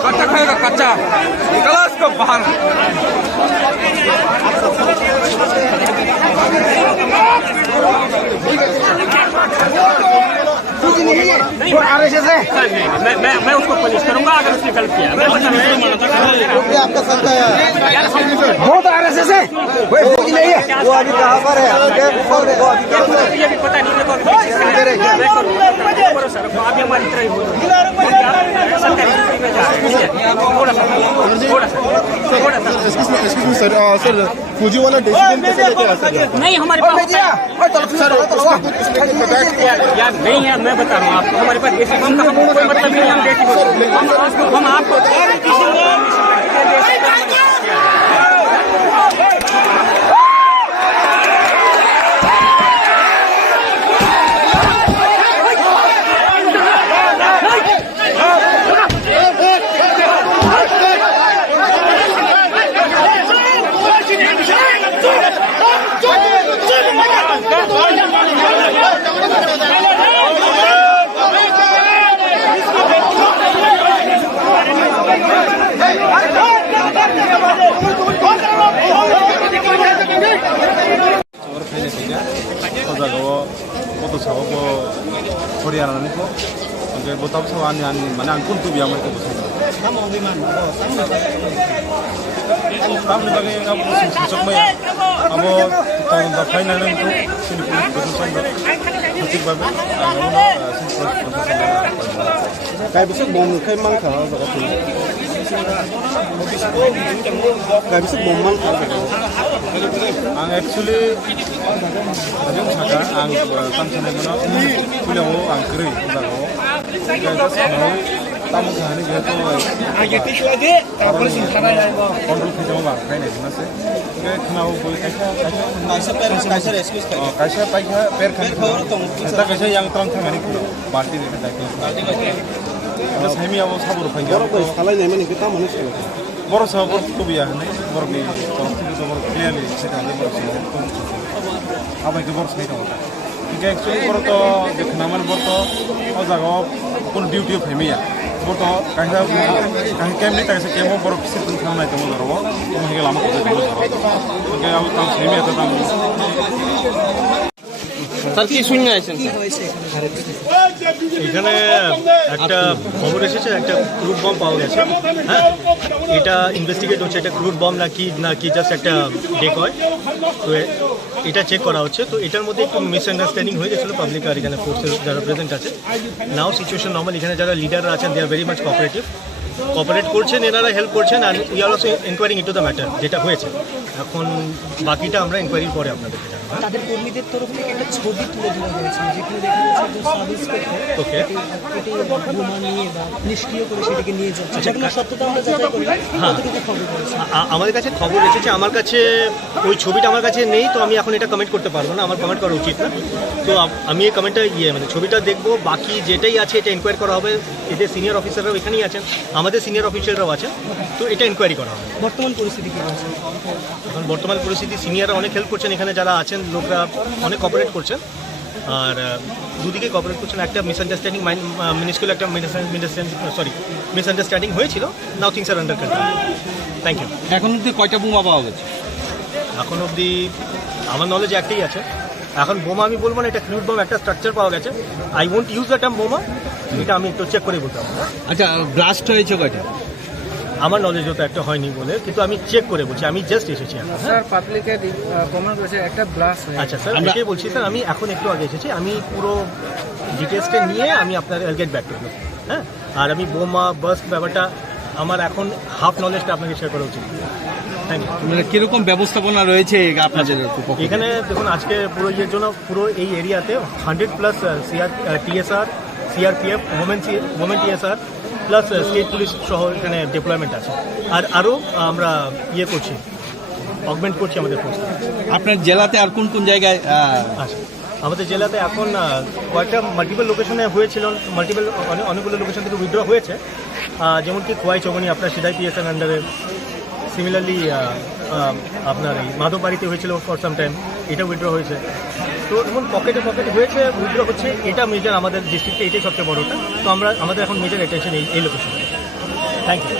कच्चा खाएगा कच्चा निकला इसको बाहर मैं उसको पनिश करूंगा अगर उसने गलत किया। आपका संख्या बहुत RSS है, कोई फौज नहीं है। वो अभी कहाँ पर है? ये भी पता नहीं मेरे को सर अभी हमारी तरह ही हो सर फौजी वाला डिसीजन कैसे लेते हैं सर? नहीं हमारे पास यार नहीं है, मैं बता रहा हूँ आपको हमारे पास देसी बम का कोई मतलब नहीं है। हम आपको बताओ सवाल mana angkun tu biar mereka bersama. Kami lagi kamu susah maya. Abo tahun berapa ini nanti sini pun bersama. Nanti baru. Kayak besok bom kayak mangkal berapa tu? Kayak besok bom mangkal. Actually, ada macam ang kantor mana punya ang kiri, tamu sehari gitu. आगे tisu lagi, kapal singkara ya ibu. Kontrol kita mau bang, kayak ni nasi. Kenapa boleh Kaisa rescue sekali. kaisa pakai per kan? Kita kaisa yang terang ni kulo, parti ni kita. Terus kami awal sabur pakai. Kalau ini mana kita mana sih? Baru sabur tu biar ni, baru ni kalau kita baru clearly sekarang baru sabur. Apa itu baru sekali tahu. Jika actually baru tu kenaman baru tu, oh jaga pun duty kami ya. Baru tu kaisa kem ni kaisa kemo baru kisah tentang mana itu baru. Mungkin lama kita baru. Mungkin awal tahun kami atau tahun. Sir কি শুনে আছেন? এখানে একটা খবর এসেছে, একটা crude bomb পাওয়া গেছে। হ্যাঁ, এটা ইনভেস্টিগেট হচ্ছে, এটা ক্রুড বম নাকি জাস্ট একটা ডেকয়। তো এটা চেক করা হচ্ছে। তো এটার মধ্যে একটু মিসআন্ডারস্ট্যান্ডিং হয়ে গেছিলো পাবলিক আর এখানে ফোর্সেস যারা প্রেজেন্ট আছে। নাও সিচুয়েশন নর্মাল, এখানে যারা লিডাররা আছেন they are very much cooperate করছেন, এনারা হেল্প করছেন। আর we are also enquiring into the matter যেটা হয়েছে। এখন বাকিটা আমরা এনকোয়ারির পরে আপনাদেরকে জানাবো। তাদের কর্মীদের তরফ থেকে একটা ছবি তুলে ধরা হয়েছে, যেখানে দেখা যাচ্ছে যে সাব ইন্সপেক্টর ওকে বোমা নিয়ে বা নিষ্ক্রিয় করে সেটাকে নিয়ে যাচ্ছে। সেগুলো সত্যতা আমরা যাচাই করি। কতটুকু খবর রয়েছে? আমাদের কাছে খবর এসেছে, আমার কাছে ওই ছবিটা আমার কাছে নেই, তো আমি এখন এটা কমেন্ট করতে পারবো না, আমার কমেন্ট করা উচিত না। তো আমি এই কমেন্টটা মানে ছবিটা দেখবো, বাকি যেটাই আছে এটা এনকোয়ারি করা হবে। এদের সিনিয়র অফিসাররাও এখানেই আছেন, আমাদের সিনিয়র অফিসাররাও আছেন, তো এটা এনকোয়ারি করা হবে। বর্তমান পরিস্থিতি কী আছে? এখন বর্তমান পরিস্থিতি সিনিয়ররা অনেক হেল্প করছেন, এখানে যারা আছেন লোকরা অনেক কোঅপারেট করছেন। আর দুদিকে কোঅপারেট করছেন। একটা মিসআন্ডারস্ট্যান্ডিং মিনিস্কুল একটা মিসআন্ডারস্ট্যান্ডিং হয়েছিল। Now things are under control. Thank you. এখন অব্দি কয়টা বোমা পাওয়া গেছে? এখন অবধি আমার নলেজ একটাই আছে। এখন বোমা আমি বলবো না, এটা ক্রুড বম একটা স্ট্রাকচার পাওয়া গেছে। I won't use the term বোমা, এটা আমি একটু চেক করে বলতে পারবো। আচ্ছা, ব্লাস্ট হয়েছে কয়টা? আমার নলেজ হতো একটা হয়নি বলে, কিন্তু আমি চেক করে বলছি, আমি জাস্ট এসেছি। স্যার পাবলিকে কমেন্ট করেছে একটা ব্লাস্ট হয়েছে। আচ্ছা স্যার, এটাই বলছি স্যার, আমি এখন একটু আগে এসেছি, আমি পুরো ডিটেলসটা নিয়ে আমি আপনার গেট ব্যাক করবো। হ্যাঁ, আর আমি বোমা বাস্ট ব্যাপারটা আমার এখন হাফ নলেজটা আপনাকে শেয়ার করা উচিত। Thank you. মানে কিরকম ব্যবস্থাপনা রয়েছে আপনাদের এখানে? দেখুন, আজকে পুরো ইয়ের জন্য পুরো এই এরিয়াতে 100+ TSR, CRPF, women TSR, plus state police সহ এখানে ডেপ্লয়মেন্ট আছে। আর আরও আমরা করছি, অগমেন্ট করছি আমাদের ফোর্স। আপনার জেলাতে আর কোন কোন জায়গায় আচ্ছা, আমাদের জেলাতে এখন কয়েকটা মাল্টিপল লোকেশনে হয়েছিল, অনেকগুলো লোকেশন থেকে উইথড্র হয়েছে, যেমন কি খোয়াই চৌমনি আপনার সিদাই পিএসএন আন্ডারে, সিমিলারলি আপনার এই মাধববাড়িতে হয়েছিল ফর সাম টাইম, এটা উইথড্র হয়েছে। তো এমন পকেটে হয়েছে, উইথড্র হচ্ছে, এটা মেজর আমাদের ডিস্ট্রিক্টে, এটাই সবচেয়ে বড়টা। তো আমাদের এখন মেজর অ্যাটেনশন এই লোকেশনে। Thank you.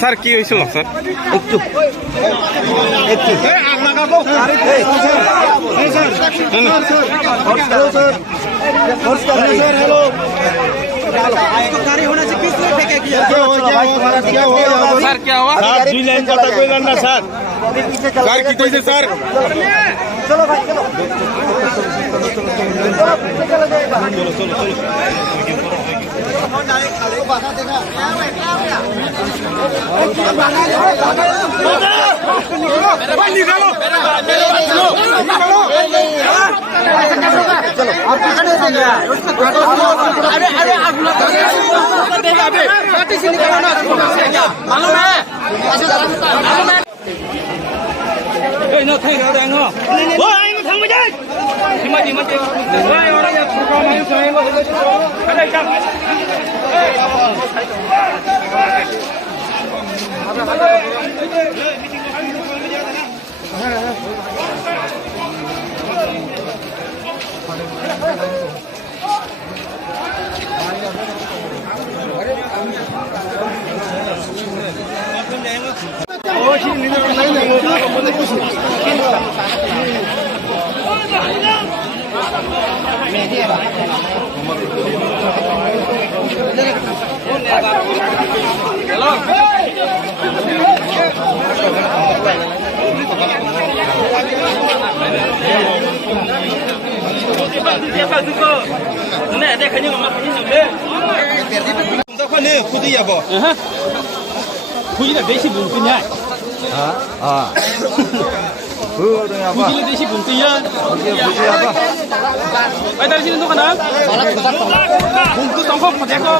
স্যার কি হয়েছিল স্যার? একটু স্যার क्या हुआ? দুই লাইন কথা কইলেন না স্যার। স্যার কি কইছে স্যার? চলো ভাই চলো খুঁজিলে বেশি বলতে নাই। খুঁজিলে বেশি বলতে ওই তার সিনে দোকান বন্ধু তখন দেখো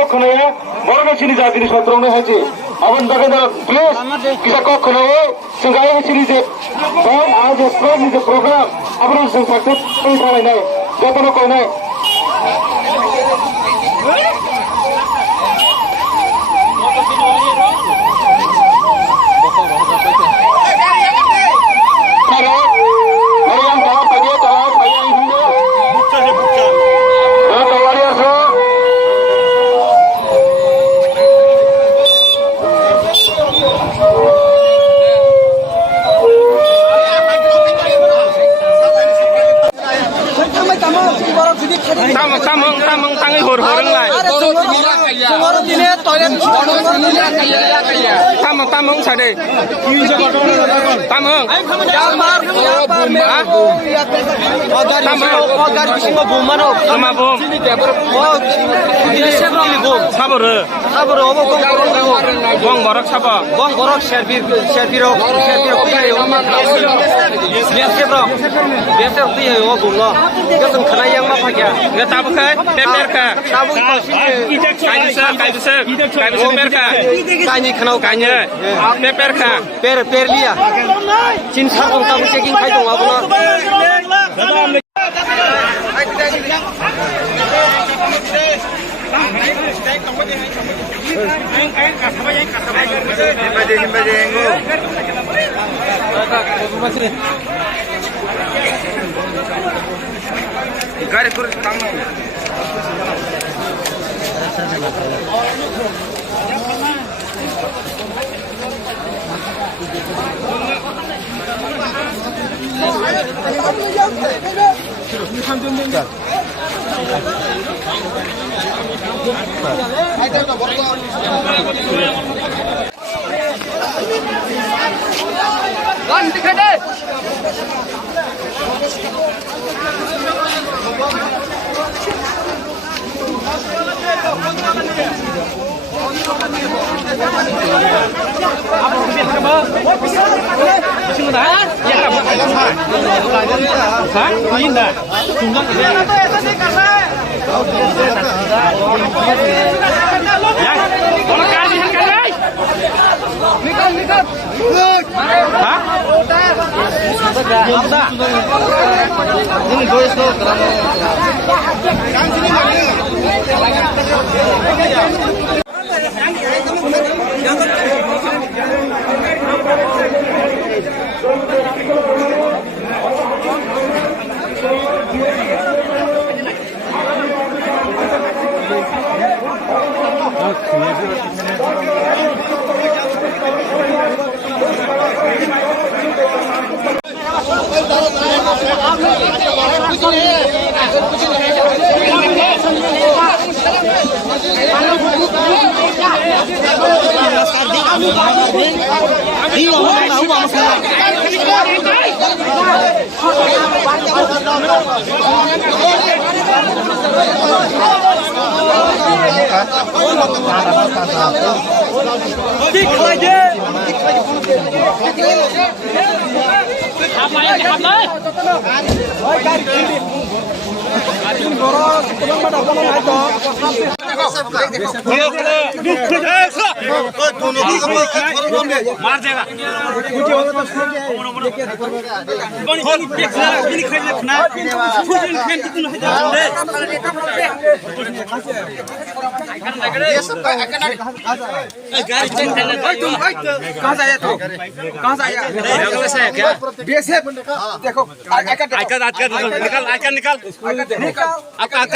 কখনো বড় বেশি জাতির সত্রনে হয়েছে এখন দেখেন প্লেস কিসা কখনো সিঙ্গাই সিরিজে আজ প্রোগ্রাম আপনার সাকসেস সবাই নাই যতন কনে Tamang tangi hor-horeng lah. Tamang sade. Tamang. Bong borak sapa? Bong borak serpiro. Nggak tahu kan? Peperka. Kayu peperka. Kanyi kenal kanya. Peperka. Perlia. Cinta kong tahu checking kayu dong apa? Gari turun tamu. मार जाएगा कहाँ से आया तू कहाँ से आया देखो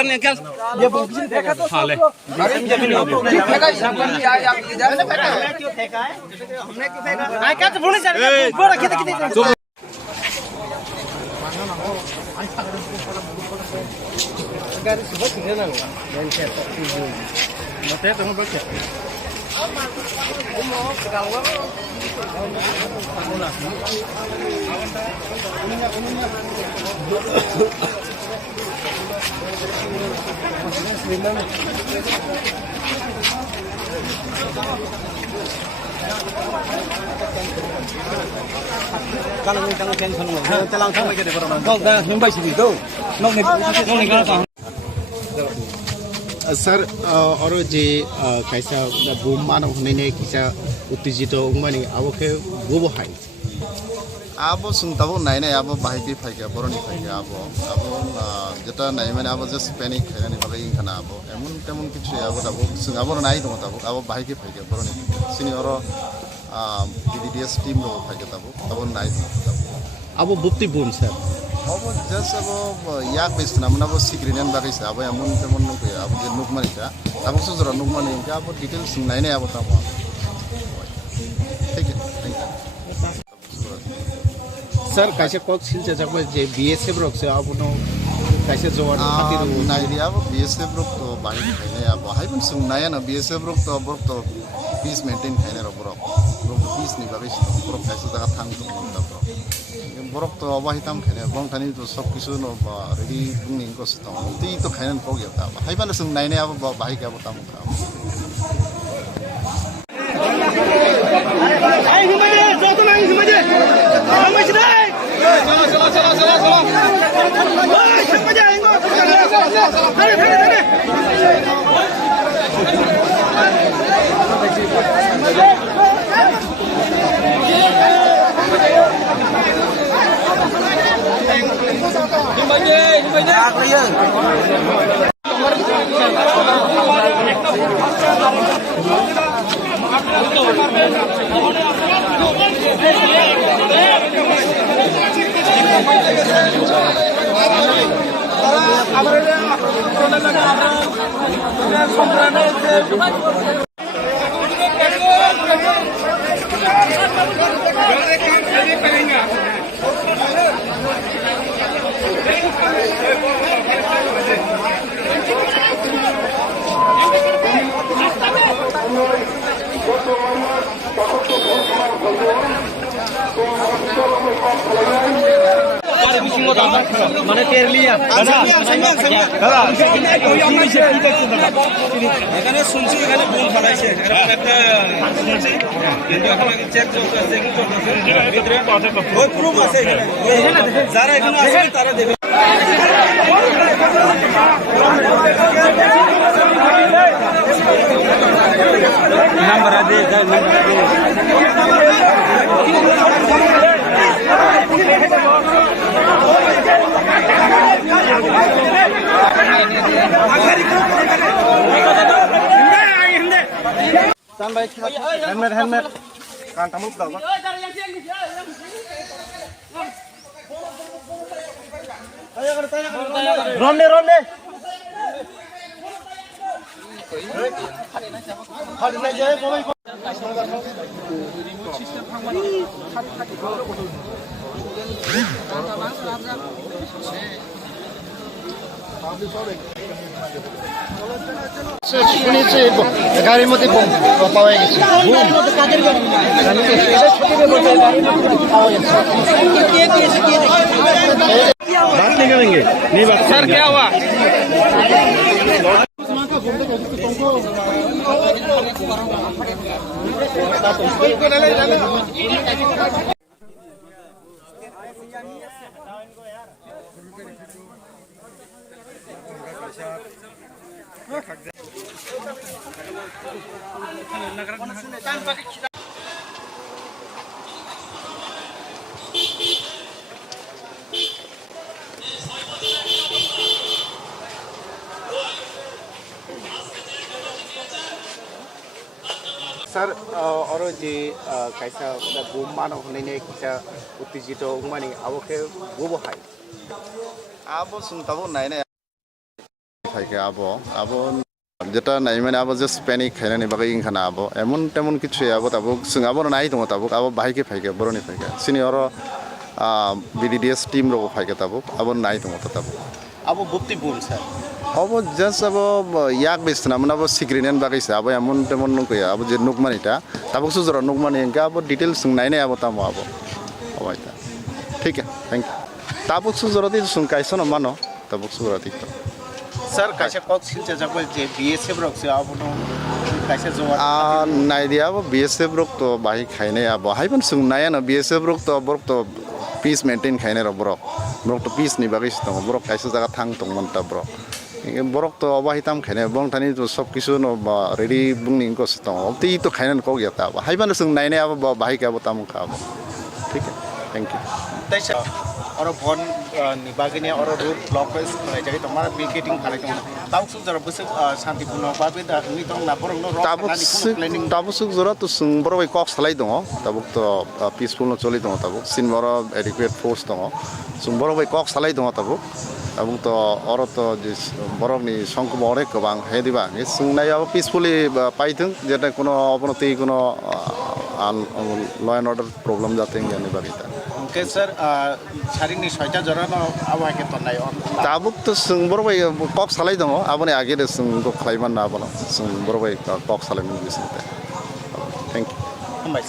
निकाल ये देखा तो हाँ ले हमने क्यों फेंका क्या तो भूल जाए बोरा कितने गाड़ी सुबह कितने ना हुआ मत है तुम लोग क्या सर और जे कैसा बुम मान होने ने किसा उत्तेजित उमनी आवके गोबो हाय abo sungtabo nainai abo bahiki phaike boroni phaike abo jeta nai mane abo just panic khairani bagai ingkhana abo emon temon kichu abo tabo sung abo nai dong tabo abo bahiki phaike boroni sini oro BDDS team ro phaike tabo nai tabo abo bukti bun sir abo just abo yak besna mana abo sigrinen bagai sa abo emon temon no ke abo je nukmani ka abo sujara nukmani ka abo details sung nai abo tabo ठीक है thank you sir kaisa kok silcha jakba je BSF rok se abono kaisa jawar khatir नाइडिया अब BSF रोक तो bike खाने अब high बन सुन नया ना BSF रोक तो पीस मेंटेन खाने रो ब्रो पीस नहीं बाबे ब्रो कैसे जगह थांग तो बनता ब्रो तो अब हाई तम खाने बंग थानी तो सब किसी नो रेडी बुनिंग को सता तो खाने को गया था हाई बन सुन नया अब बाइक अब तम खा মানে কেরলিয়া এখানে শুনছি এখানে বোম ফালাইছে এরকম একটা শুনছি কিন্তু এখন চেক চলতেছে চেকিং চলতেছে ভিতরে ওই প্রুফ আছে এখানে যারা এখানে আছে তারা দেবে নাম্বার আছে নাম্বার আছে हेलमेट कान तामुक दाव रोंडे रोंडे শুনেছি গাড়ির মধ্যে বোম পাওয়া গেছে গাড়ির মধ্যে কাদের গাড়ি পাওয়া গেছে কে পেয়েছে কে बात नहीं करेंगे नहीं बात सर क्या हुआ सर और जे कैसा बोम मानो होने ने कैसा उत्तेजित माने अब के वो हाई अब सुनताबो नाय ने खाय के अब जेटा नाय माने अब जस्ट पैनिक खायनानि बागै इंखाना अब एमन तेमन किछु अब ताबो सिंगाबो नाय दङ ताबो अब बाहायके फायके बरनि फायके सिनियर BDDS टीम रो फायके ताबो अब नाय दङ ताबो अब बुक्ति बोल सर अब जस्ट अब याक बेसना मन अब सिग्रिनेन बागैसा अब एमन तेमन नंगया अब जे नुकमानिटा ताबो सुजरा नुकमानि इंका अब डिटेल्स नायनाय अब तामो अब अबायता ठीक है थैंक यू ताबो सुजरा दि सुन कायसन मानो ताबो सुजरा दि सर कैसे कक सिलचा जब जे BSF रक से abono कैसे जवार नाइडिया अब BSF रक तो बाहि खायने अब हाइबन सुन नाया न BSF रक तो पीस मेंटेन खायने र ब्रो तो पीस नि बागैस दङ ब्रो कैसे जगह थांग दङ मनता bro borok to abahitam khane bong thani to sob kisu no ready bungning ko sto ti to khainan ko gya ta ba haiban sung nai ne aba bahai ka ba tam kha ba ठीक है। Thank you और बन निबागिनी और root blockage खालाय जाय तो मारा picketing खालाय दं ताव सुख जरा बस शांतिपूर्ण बाबे दा नि तो ना बरं नो ताबुक सुख जरा तो जों बर बाय कक सालाय दङ ताबुक तो पिसफुल चलि दङ ताबुक सिन बर एडिकुएट फोर्स दङ जों बर बाय कक सालाय दङ ताबुक ताबुक तो और तो बरकनि संख्या अनेक गोबां हेदिबा सोंनायाव पिसफुली पाइथों जेटा कोनो अबनति कोनो ल एन्ड अर्डर प्रब्लेम जाथों यानि बागै ओके सर सारिनि 6टा जरानो आबहावाके तन्नाय ताबुक तो जों बरबाय कक सालाय दङ आबने आगे जों गो खालायमान ना आबनो जों बरबाय कक सालायमोन बिसोरते थैंक यू हामबाय